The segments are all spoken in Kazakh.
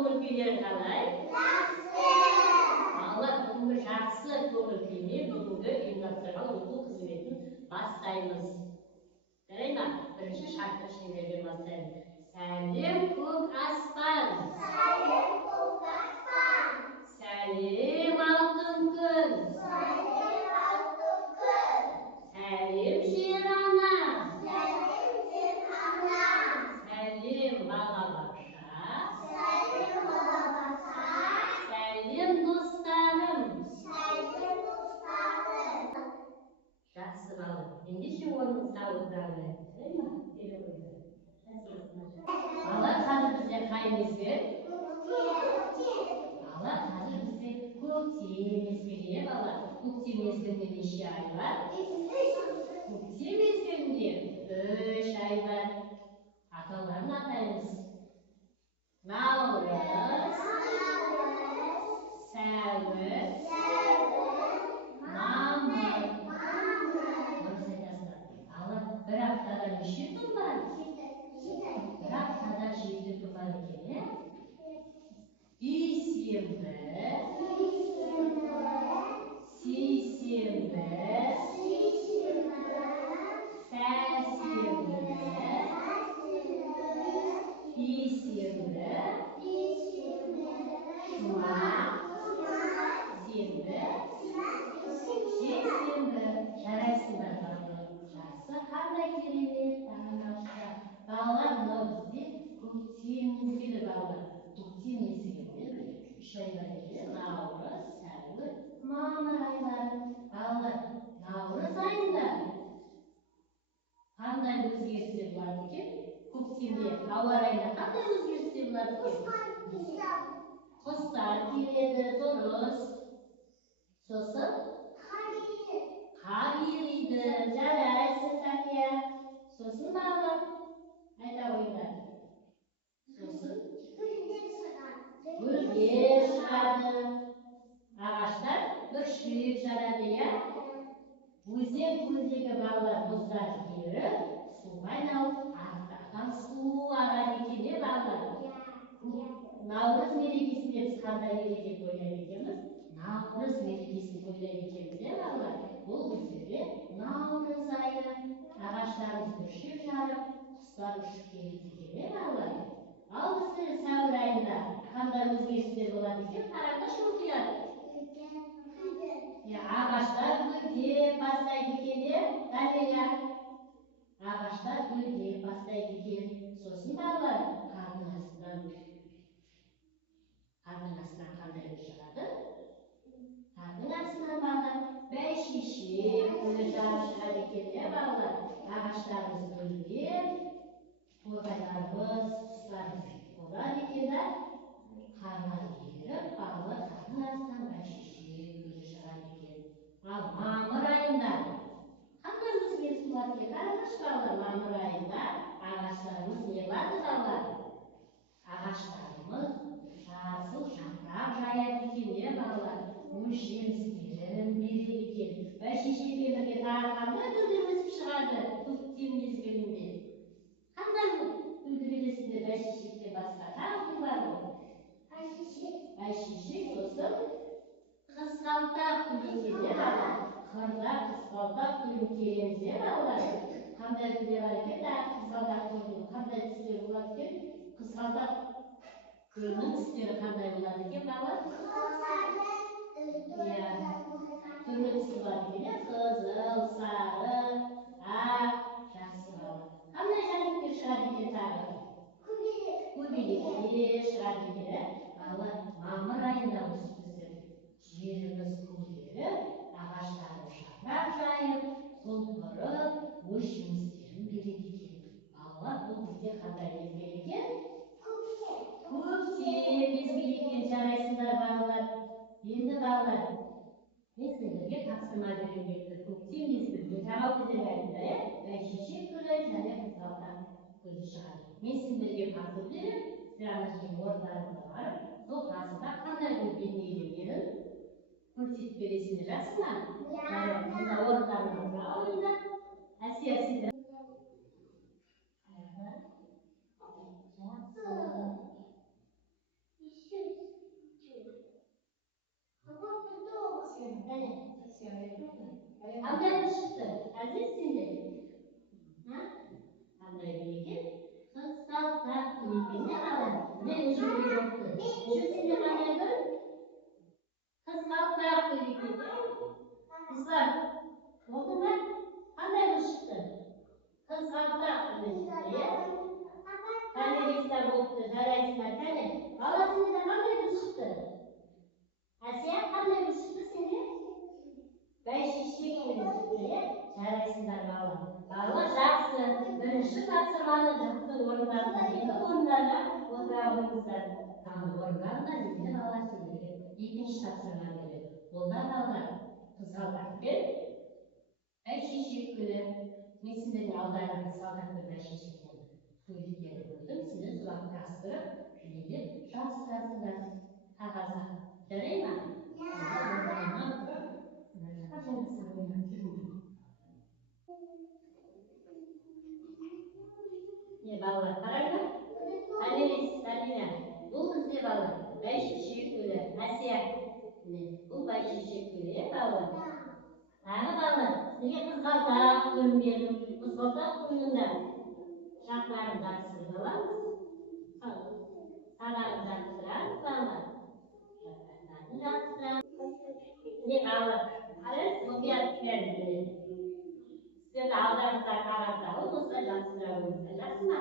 көңіл-күйлерің қалай? Жақсы. Балалар, бүгінгі жақсы көңіл-күймен бүгінгі ұйымдастырған оқу қызметін бастаймыз. Жарай ма? Бірінші шартты шеңберден бастаймыз. Сәлем көк аспан. Сәлем көк аспан. Сәлем алтын күн. Сәлем алтын күн. Сәлем жер ана. Сәлем жер ана. Сәлем балабақша. Сәлем балабақша. Сәлем достарым. Сәлем достарым. Жақсы бала. Ендеше оның сауыттарына бала қазір бізде қай мезгіл? Бала қазір бізде көктем мезгілі бала. Көктем мезгілінде неше ай бар? Көктем мезгілінде 3 ай бар. Аталарын атаймыз. Наурыз, сәуір, мамыр. Bir haftada nişi gün var? Bir haftada 7 gün var ekan. Dushanba, seshanba, seshanba, ishanba, juma, shanba, seshanba. Жарайсыңдар балалар. Жақсы, қандай керемет тамаша. Балалар, мынау бізде көктем мезгілі балалар. Көктем мезгілінде 3 ай бар екен. Наурыз, сәуір, мамыр айлары. Балалар, наурыз айында қандай өзгерістер болады екен? Көктемде ауа райында қандай өзгерістер болады екен? Құстар келеді, дұрыс. Сосын қар ериді. Жарайсың, Сәния. Сосын балалар, айта қойыңдар. Сосын гүлдер шығады. Ағаштар бүршік жарады, иә? Өзен көлдегі балалар мұздар еріп, суға айналып, арықтардан су ағады екен, балалар. Наурыз мерекесінде біз қандай мереке тойлайды екенбіз? Наурыз мерекесін тойлайды екенбіз, балалар. Бұл біздерге наурыз айы, ағаштарымыз бүршік жарып, құстар ұшып келеді екен, балалар. Ал бізде сәуір айында қандай өзгерістер болады екен? Қараңдаршы мұқият. Ағаштар гүлдеп бастайды екен, Дәмелия. Ағаштар гүлдеп бастайды екен. Сосын балалар, қардың астынан қандай гүл шығады? Қардың астынан балалар бәйшешек гүлі шығады екен, балалар. Ағаштарымыз гүлдеп, торғайларымыз, құстарымыз болады екен, қарлар еріп, балалар қардың астынан бәйшешек гүлі шығады екен. Ал мамыр айында қандай өзгеріс болады екен? Қараңдаршы балалар, мамыр айында ағаштарымыз не болады, балалар? Ағаштарымыз жасыл жапырақ жаяды екен, балалар. Өз жемістерін береді екен. Бәйшешекпен бірге тағы қандай гүлдер өсіп шығады көктем мезгілінде? Қандай гүлді білесіңдер бәйшешектен басқа? Тағы гүл бар ғой? Бәйшешек, сосын қызғалдақ гүлі екен, балалар. Қырда қызғалдақ гүлін тереміз, балалар. Қандай гүлдер бар екен? Қызғалдақ гүлінің қандай түстері болады екен? Қызғалдақ гүлінің түстері қандай болады екен, балалар? Түрлі түсі болады екен, қызыл, сары, ақ, жақсы балалар. Қандай жәндіктер шығады екен тағы? Көбелектер шығады екен, балалар. Мамыр айында осы біздер жеріміз көгеріп, ағаштарымыз жапырақ жайып, құлпырып, өз жемістерін береді екен. Балалар, бұл бізде қандай мезгіл екен? Көктем мезгілі екен, жарайсыңдар балалар. Енді балалар, мен сендерге тапсырма беремін. Көктем мезгілінде жаңа өздері айтты, бәйшешек гүлі және қызғалдақ гүлі шығады. Мен сендерге тапсырма беремін, сіздер ана жердің орындарына барып, сол тасыда қандай гүл бейнеленгенін көрсетіп бересіңдер, жақсы ма? Сонда орындарына алыңдар. Әсия, сіздер Organlar birbirine bağlaştırılır. İkinci satırına gelir. Bunlar bağlar. Kızıldaktır. Beş şişik günü. Misilerin aldığına kızıldaktır beş şişik günü. Suyu geri koydum. Sizi sulak kastırıp, gidip şah sırasında kağıza. Göreyim mi? Ne bağlar? Parayla? Alilis, Sabina. Bu kız ne bağlar? Beş şişik günü. Asiye. Bu beş şişik günü bağlar. Tағы bağlar. Сізге қызғалдақ гүлін бердім. Қызғалдақ гүлінің жапырағын жапсырып аламыз. Сабағын жапсырамыз балалар. Жапырақтарын жапсырамыз. Не балалар? Қараңыз, мұқият көріңіздер. Сіздерді алдарыңызда қағазда осылай жапсыра қойыңыздар. Жақсы ма?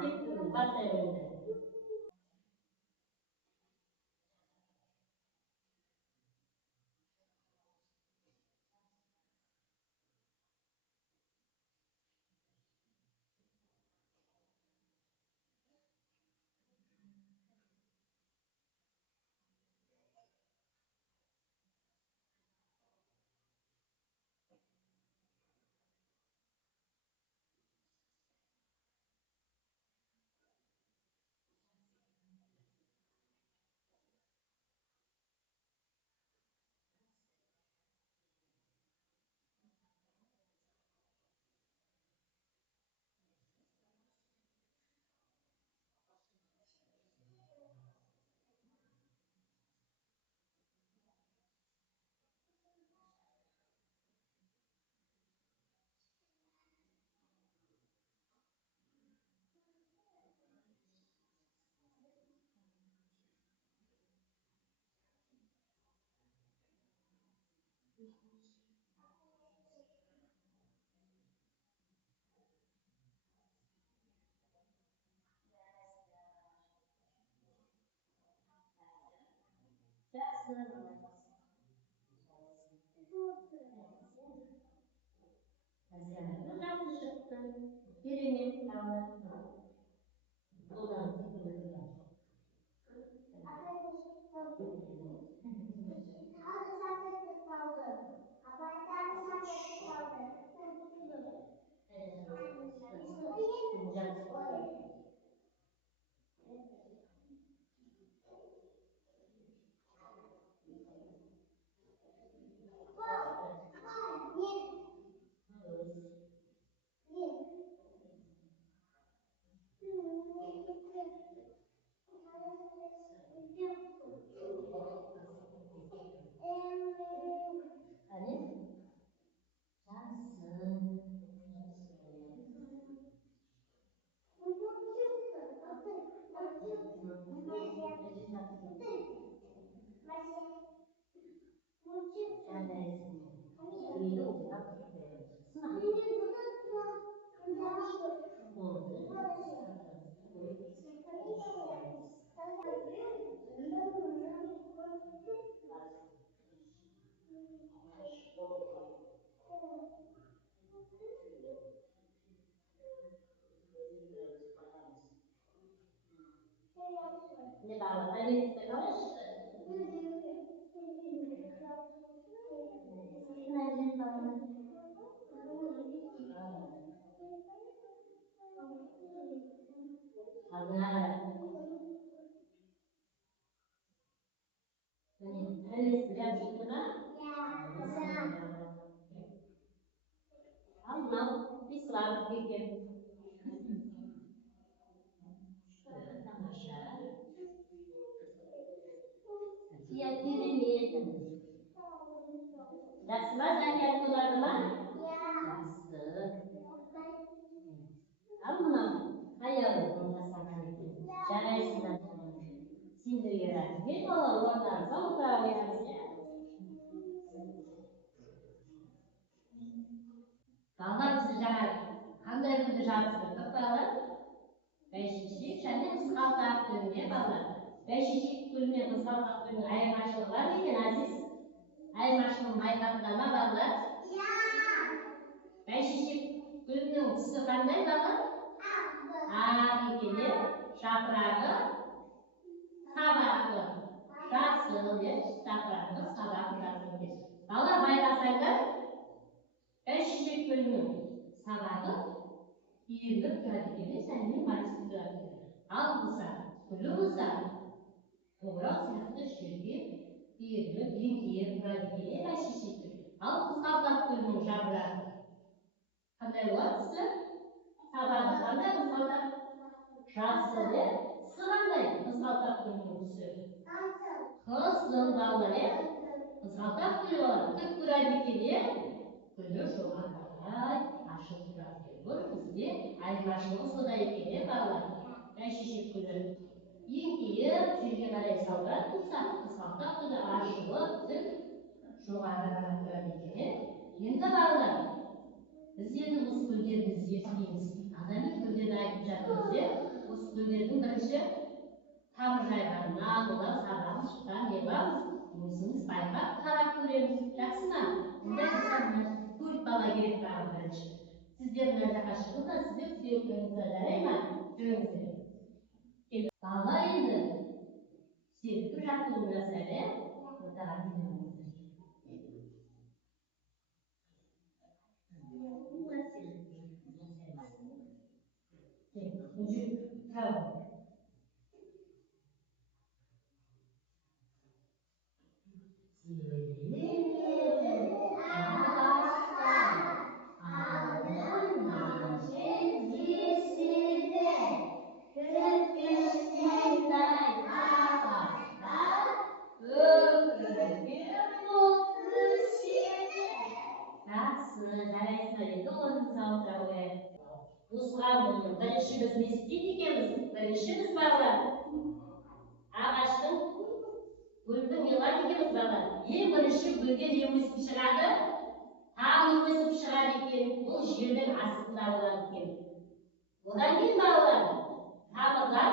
Кеп тұрыңыз, бастай қойыңыздар. Жақсы шықты. Керемет балалар. Ne bağlı? Annesi karıştı. Nerede bağlı? Kadınlar. Annesi biraz çıktı mı? Allah, bir sıra bir Siap diri That's my second teman-teman. Kamu ayo merasakan cara senang sendirian. Gitu, luar kamu tahu ya harusnya. Ballar sıcak. Qanday qilib жатсыздар? To'xtalib. 5-chi және qisqaltaq түріне балдар. 5-chi түріне qisqaltaq түрінің айырмашылығы бар екен, Азиз. Айырмашылығын байқадыңдар ма, балдар? Иә. 5-chi түрінің түсі қандай балдар? Ақ екен, жапырағы Жасыл деп тақырыпты сабақ жазып. Балалар байқасаңдар, үш шекпеннің сабағы иіріліп тұрады екен, сәнмен майысып тұрады екен. Ал болса, гүлі болса, қоңырау сияқты жерге иіріліп, еңкейіп тұрады екен, бәйшешектер. Ал қызғалдақ гүлінің жапырағы қандай болады? Сабағы қандай қызғалдақ? Жасыл деп, түсі қандай қызғалдақ гүлінің түсі? Қызыл балалар, қызғалдақ гүлі болады, тік тұрады екен, гүлі жоғарылай ашылып тұрады екен. Бұл бізде айырмашылығы сода екен, балалар. Бәйшешек гүлі еңкейіп, жерге қарай салбырап тұрса, қызғалдақ гүлі ашылып, тік жоғары қарап тұрады екен. Енді балалар, біз енді осы гүлдерді зерттейміз. Адами гүлдерді айтып жатырмыз. Осы гүлдердің бірінші тамыр жайғанынан, олар сабағы шыққан не бар? Өзіміз байқап қарап көреміз. Жақсы ма? Онда біз төрт бала керек бағы бірінші. Сіздер мына жаққа шығып та, сіздер сүйектеріңізді жарай ма? Жүріңіздер. Балалар енді сергіп жаттығу жасайды. Ортаға келіңіздер. Осыған бірінші біз не істейді екенбіз? Бірінші біз балалар ағаштың гүлдің не қылады екенбіз балалар? Ең бірінші гүлден не өсіп шығады? Тамыр өсіп шығады екен. Бұл жердің астында болады екен. Одан кейін балалар тамырдан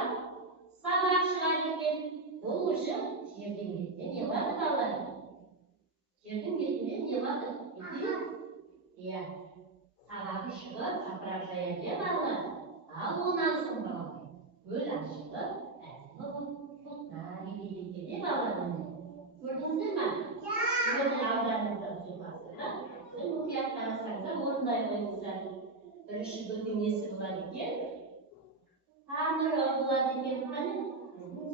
сабақ шығады екен. Бұл уже жердің бетінде не болады балалар? Жердің бетінде не болады? Иә. Сабағы шығып, жапырақ жаяды балалар. Ал онан соң балалар, гүл ашылып, әдемі бұлттар иіледі екен, балалар. Көрдіңіздер ме? Сіздердің ауданыңызда сұлбасы. Сіз мұқият қарасаңыздар, орындай қойыңыздар. Бірінші гүлдің несі болады екен? Тамыры болады екен, қане?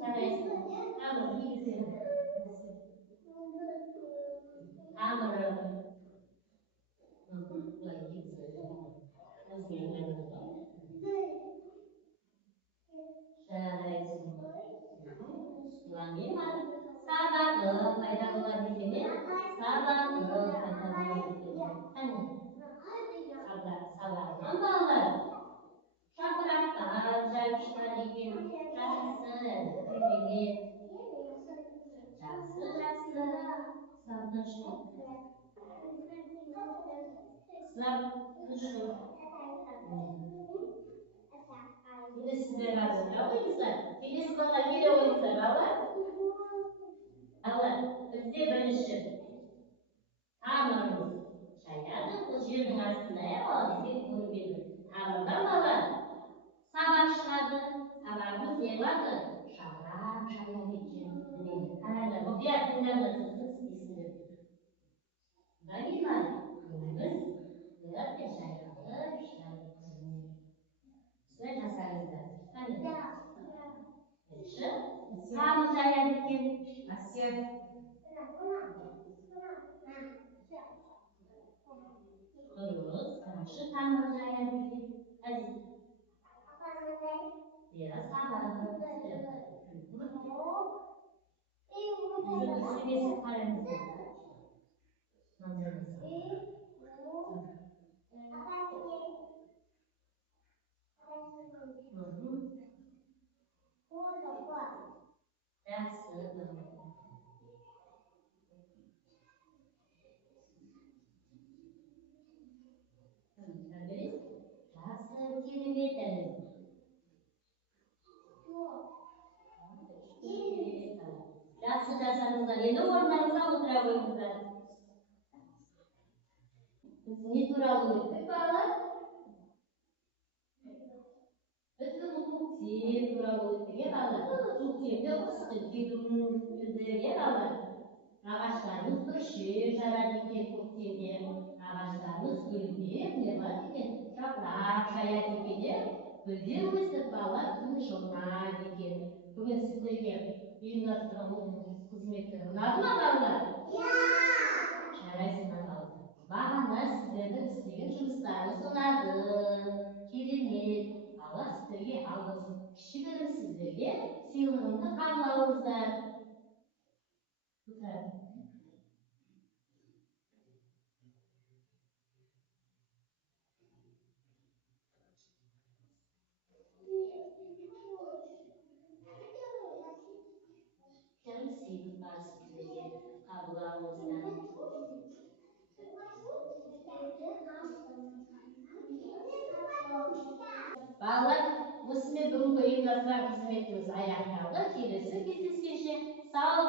Жарайсың. Тамыр егізен. Тамыры. Сабағы пайда болады екен, сабағы пайда болады екен. Сабағынан балалар жапырақтар жайып шығады екен. Жақсы, керемет. Жақсы. Сабыншы. Şimdi sizler var mısınız? Filiz bana geri oyunlar var. Allah, bizde birinci. Tamamımız. Şayadı bu yerin aslında ya, bizi koruyor. Tamamdan var. Sabah çıkardı, sabahımız ne vardı? Şayadı için. Herhalde bu fiyatından da siz istedim. Bagi var. Günümüz dört yaşayadı, şayadı. Sizler nasılsınız? Hani? Tamır jayadi ekan. Asiya. Terus, qarshi tamir jayadi ekan. Aziz. Ya, sabar. Suvesi qaraymiz. Жақсы жасадыңыздар. Енді орындарыңызға отыра қойыңыздар. Біз не туралы өттік, балалар? Біз көктем туралы өттік, балалар. Көктемде құстың келуін білдік, балалар. бөлшек жарады екен көктемде. Ағаштарымыз гүлдеп, не болады екен, жапырақ жаяды екен, иә? Гүлдер өсіп, балалар күн жылынады екен. Бүгін сіздерге ұйымдастырған қызметі ұнады ма, балалар? Жарайсың, қалды. Бағана сіздердің істеген жұмыстарыңыз ұнады. Керемет. Алла сіздерге алғысын. Кішігірім сіздерге сыйлығымды қабылдаңыздар. Кішігірім сыйлық бар сіздерге қабылдаңыздар. Балалар, осымен бүгінгі ұйымдастырған қызметіміз аяқталды. Келесі кездескенше сау